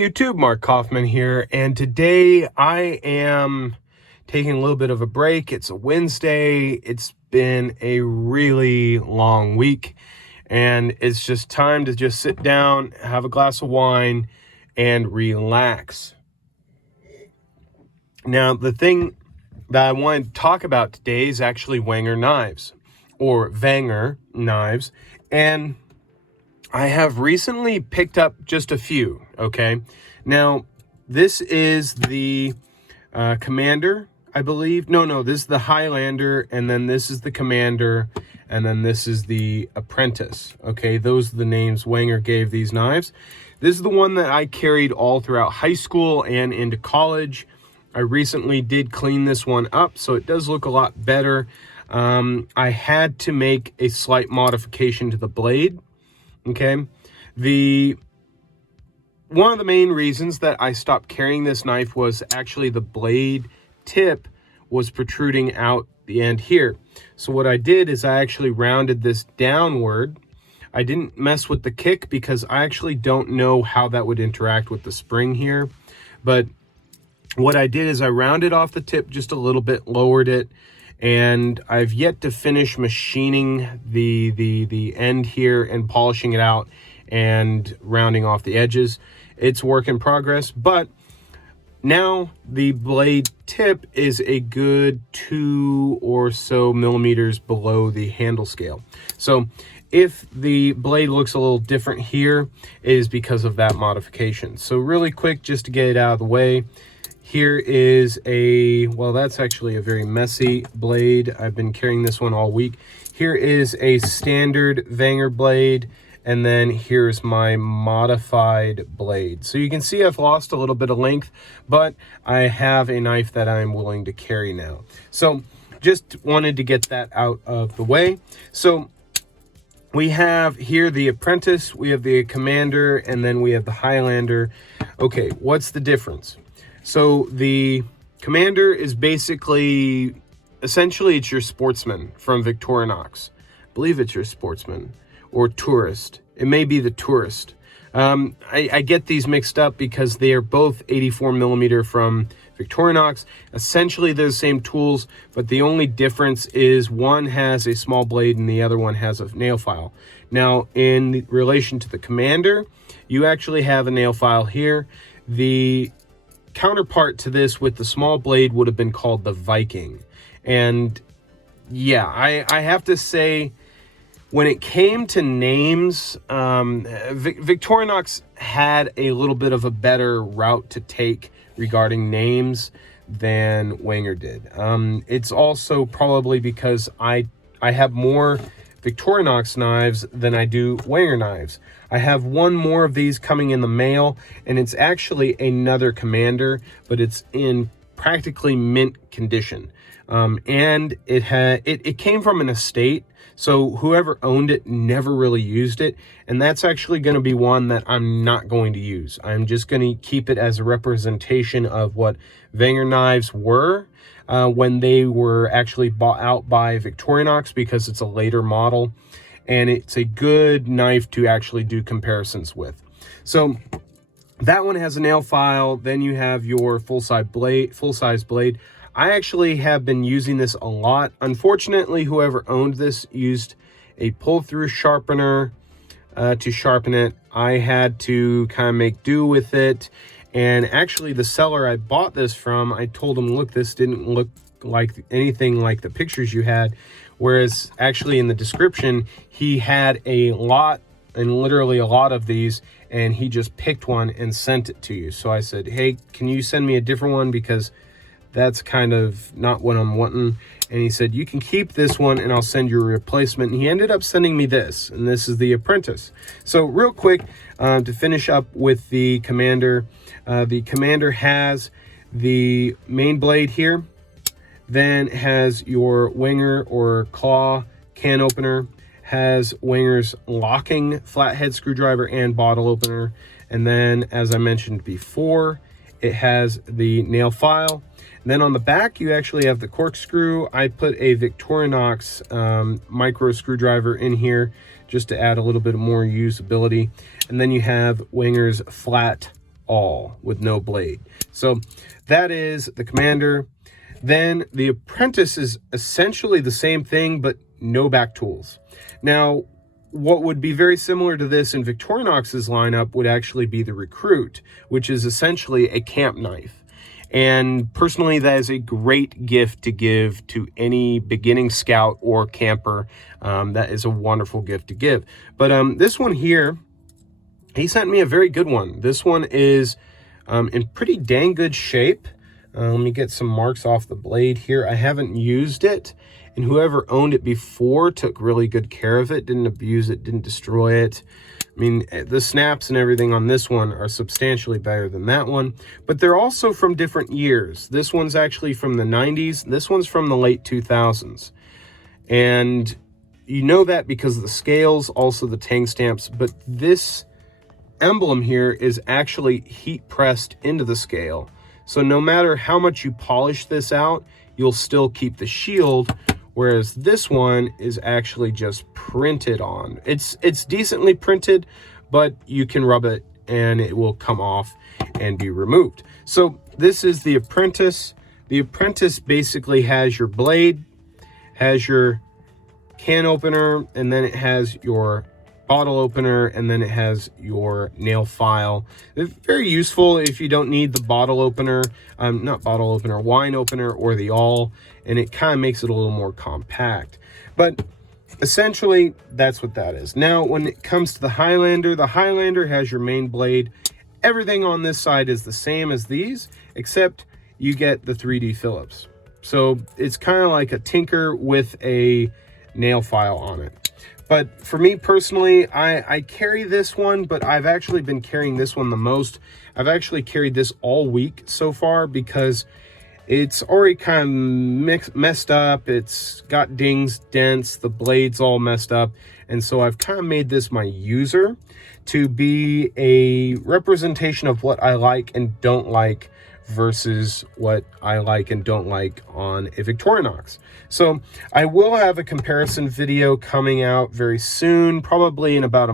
YouTube, Mark Kaufman here, and today I am taking a little bit of a break. It's a Wednesday. It's been a really long week, and it's just time to just sit down, have a glass of wine, and relax. Now, the thing that I want to talk about today is actually Wenger knives, or Wenger knives, and I have recently picked up just a few, okay? Now, this is the Commander, I believe. No, this is the Highlander, and then this is the Commander, and then this is the Apprentice, okay? Those are the names Wenger gave these knives. This is the one that I carried all throughout high school and into college. I recently did clean this one up, so it does look a lot better. I had to make a slight modification to the blade. Okay, one of the main reasons that I stopped carrying this knife was actually the blade tip was protruding out the end here. So what I did is I actually rounded this downward. I didn't mess with the kick because I actually don't know how that would interact with the spring here. But what I did is I rounded off the tip just a little bit, lowered it, and I've yet to finish machining the end here and polishing it out and rounding off the edges. It's work in progress, but now the blade tip is a good 2 or so millimeters below the handle scale. So if the blade looks a little different here, it is because of that modification. So really quick, just to get it out of the way, here is well, that's actually a very messy blade. I've been carrying this one all week. Here is a standard Wenger blade, and then here's my modified blade. So you can see I've lost a little bit of length, but I have a knife that I'm willing to carry now. So just wanted to get that out of the way. So we have here the Apprentice, we have the Commander, and then we have the Highlander. Okay, what's the difference? So the Commander is essentially it's your Sportsman from Victorinox. I believe it's your Sportsman or Tourist. It may be the Tourist. I get these mixed up because they are both 84 millimeter from Victorinox. Essentially they're the same tools, but the only difference is one has a small blade and the other one has a nail file. Now in relation to the Commander, you actually have a nail file here. The counterpart to this with the small blade would have been called the Viking. And yeah, I have to say, when it came to names, Victorinox had a little bit of a better route to take regarding names than Wenger did. It's also probably because I have more Victorinox knives than I do Wenger knives. I have one more of these coming in the mail, and it's actually another Commander, but it's in practically mint condition. And it came from an estate, so whoever owned it never really used it, and that's actually going to be one that I'm not going to use. I'm just going to keep it as a representation of what Wenger knives were when they were actually bought out by Victorinox, because it's a later model, and it's a good knife to actually do comparisons with. So that one has a nail file. Then you have your full-size blade. I actually have been using this a lot. Unfortunately, whoever owned this used a pull-through sharpener to sharpen it. I had to kind of make do with it. And actually, the seller I bought this from, I told him, look, this didn't look like anything like the pictures you had. Whereas actually in the description, he had a lot, and literally a lot of these, and he just picked one and sent it to you. So I said, hey, can you send me a different one, because that's kind of not what I'm wanting. And he said, you can keep this one and I'll send you a replacement. And he ended up sending me this, and this is the Apprentice. So real quick, to finish up with the Commander has the main blade here, then has your Wenger or claw can opener, has Wenger's locking flathead screwdriver and bottle opener, and then, as I mentioned before, it has the nail file. And then on the back, you actually have the corkscrew. I put a Victorinox micro screwdriver in here just to add a little bit more usability. And then you have Wenger's flat all with no blade. So that is the Commander. Then the Apprentice is essentially the same thing, but no back tools. Now, what would be very similar to this in Victorinox's lineup would actually be the Recruit, which is essentially a camp knife. And personally, that is a great gift to give to any beginning scout or camper. That is a wonderful gift to give. But this one here, he sent me a very good one. This one is in pretty dang good shape. Let me get some marks off the blade here. I haven't used it, and whoever owned it before took really good care of it, didn't abuse it, didn't destroy it. I mean, the snaps and everything on this one are substantially better than that one, but they're also from different years. This one's actually from the 90s. This one's from the late 2000s. And you know that because of the scales, also the tang stamps, but this emblem here is actually heat pressed into the scale. So no matter how much you polish this out, you'll still keep the shield, whereas this one is actually just printed on. It's decently printed, but you can rub it and it will come off and be removed. So this is the Apprentice. The Apprentice basically has your blade, has your can opener, and then it has your bottle opener, and then it has your nail file. It's very useful if you don't need the bottle opener, not bottle opener, wine opener, or the awl, and it kind of makes it a little more compact. But essentially, that's what that is. Now, when it comes to the Highlander has your main blade. Everything on this side is the same as these, except you get the 3D Phillips. So it's kind of like a tinker with a nail file on it. But for me personally, I carry this one, but I've actually been carrying this one the most. I've actually carried this all week so far because it's already kind of messed up. It's got dings, dents, the blade's all messed up. And so I've kind of made this my user to be a representation of what I like and don't like versus what I like and don't like on a Victorinox. So I will have a comparison video coming out very soon, probably in about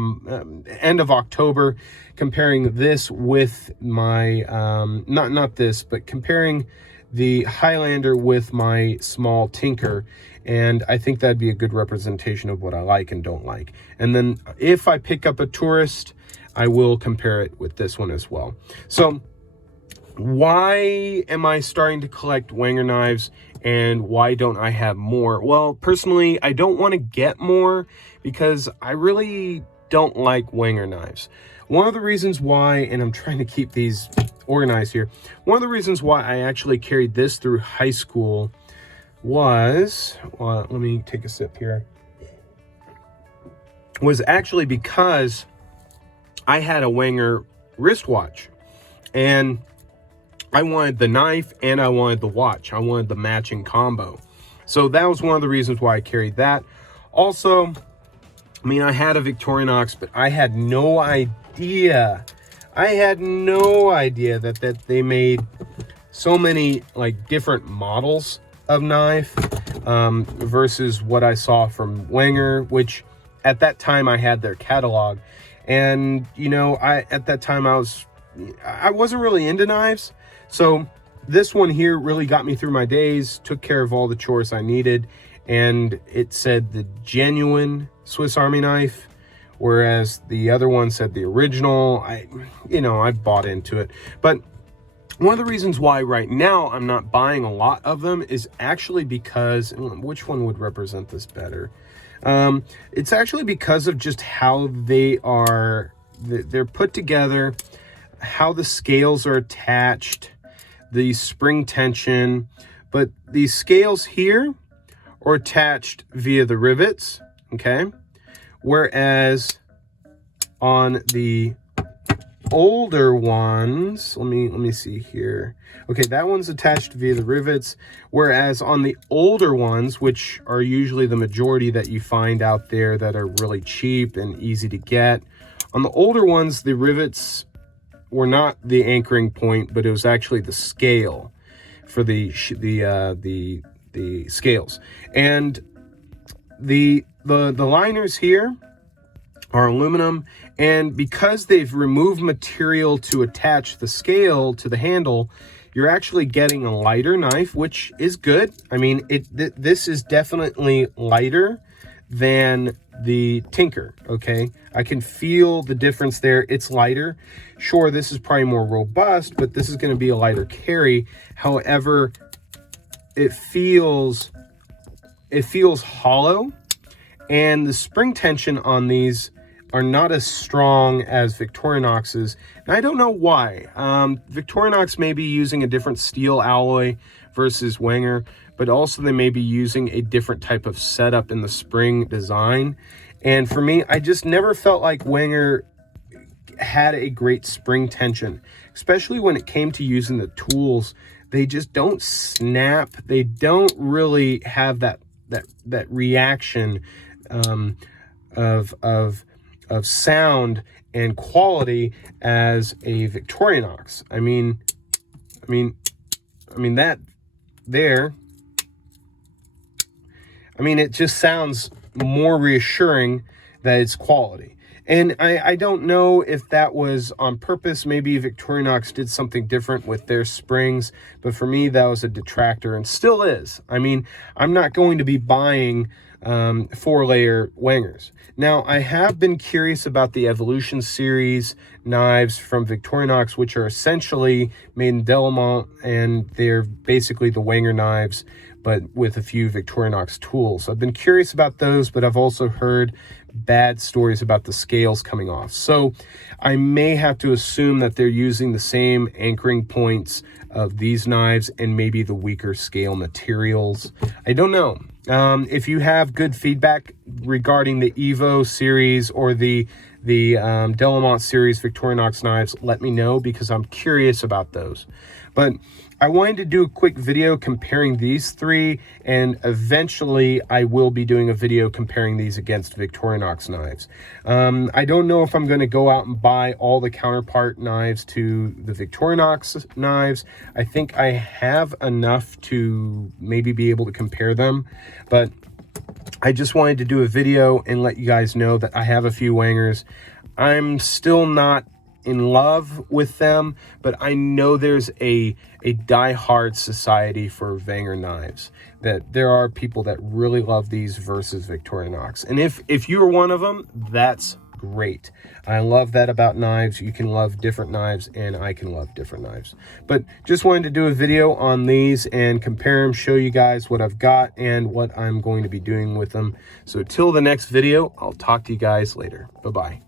end of October, comparing this with my, not this, but comparing the Highlander with my small Tinker. And I think that'd be a good representation of what I like and don't like. And then if I pick up a Tourist, I will compare it with this one as well. So why am I starting to collect Wenger knives, and why don't I have more? Well, personally, I don't want to get more because I really don't like Wenger knives. One of the reasons why, and I'm trying to keep these organized here, one of the reasons why I actually carried this through high school was, well, let me take a sip here, was actually because I had a Wenger wristwatch, and I wanted the knife and I wanted the watch. I wanted the matching combo. So that was one of the reasons why I carried that. Also, I mean, I had a Victorinox, but I had no idea. That they made so many like different models of knife versus what I saw from Wenger, which at that time I had their catalog. And, you know, at that time I wasn't really into knives. So this one here really got me through my days, took care of all the chores I needed, and it said the genuine Swiss Army knife, whereas the other one said the original. I bought into it. But one of the reasons why right now I'm not buying a lot of them is actually because, which one would represent this better? It's actually because of just how they're put together, how the scales are attached, the spring tension. But these scales here are attached via the rivets, okay? Whereas on the older ones, let me see here. Okay, that one's attached via the rivets, whereas on the older ones, which are usually the majority that you find out there that are really cheap and easy to get, on the older ones, the rivets were not the anchoring point, but it was actually the scale for the scales. And the liners here are aluminum, And because they've removed material to attach the scale to the handle, you're actually getting a lighter knife, which is good. I mean, this is definitely lighter than the Tinker, okay? I can feel the difference there. It's lighter. Sure, this is probably more robust, but this is going to be a lighter carry. However, it feels hollow, and the spring tension on these are not as strong as Victorinox's. And I don't know why. Victorinox may be using a different steel alloy versus Wenger, but also they may be using a different type of setup in the spring design. And for me, I just never felt like Wenger had a great spring tension, especially when it came to using the tools. They just don't snap. They don't really have that reaction of sound and quality as a Victorinox. I mean that there. I mean, it just sounds more reassuring that it's quality. And I don't know if that was on purpose. Maybe Victorinox did something different with their springs, but for me, that was a detractor and still is. I mean, I'm not going to be buying 4-layer Wengers. Now, I have been curious about the Evolution series knives from Victorinox, which are essentially made in Delamont, and they're basically the Wenger knives, but with a few Victorinox tools. I've been curious about those, but I've also heard bad stories about the scales coming off. So I may have to assume that they're using the same anchoring points of these knives and maybe the weaker scale materials. I don't know. If you have good feedback regarding the Evo series or the Delamont series Victorinox knives, let me know, because I'm curious about those. But I wanted to do a quick video comparing these three, and eventually I will be doing a video comparing these against Victorinox knives. I don't know if I'm going to go out and buy all the counterpart knives to the Victorinox knives. I think I have enough to maybe be able to compare them, but I just wanted to do a video and let you guys know that I have a few Wengers. I'm still not in love with them, but I know there's a die-hard society for Wenger knives, that there are people that really love these versus Victorinox. And if you're one of them, that's great. I love that about knives. You can love different knives, and I can love different knives. But just wanted to do a video on these and compare them, show you guys what I've got and what I'm going to be doing with them. So till the next video, I'll talk to you guys later. Bye-bye.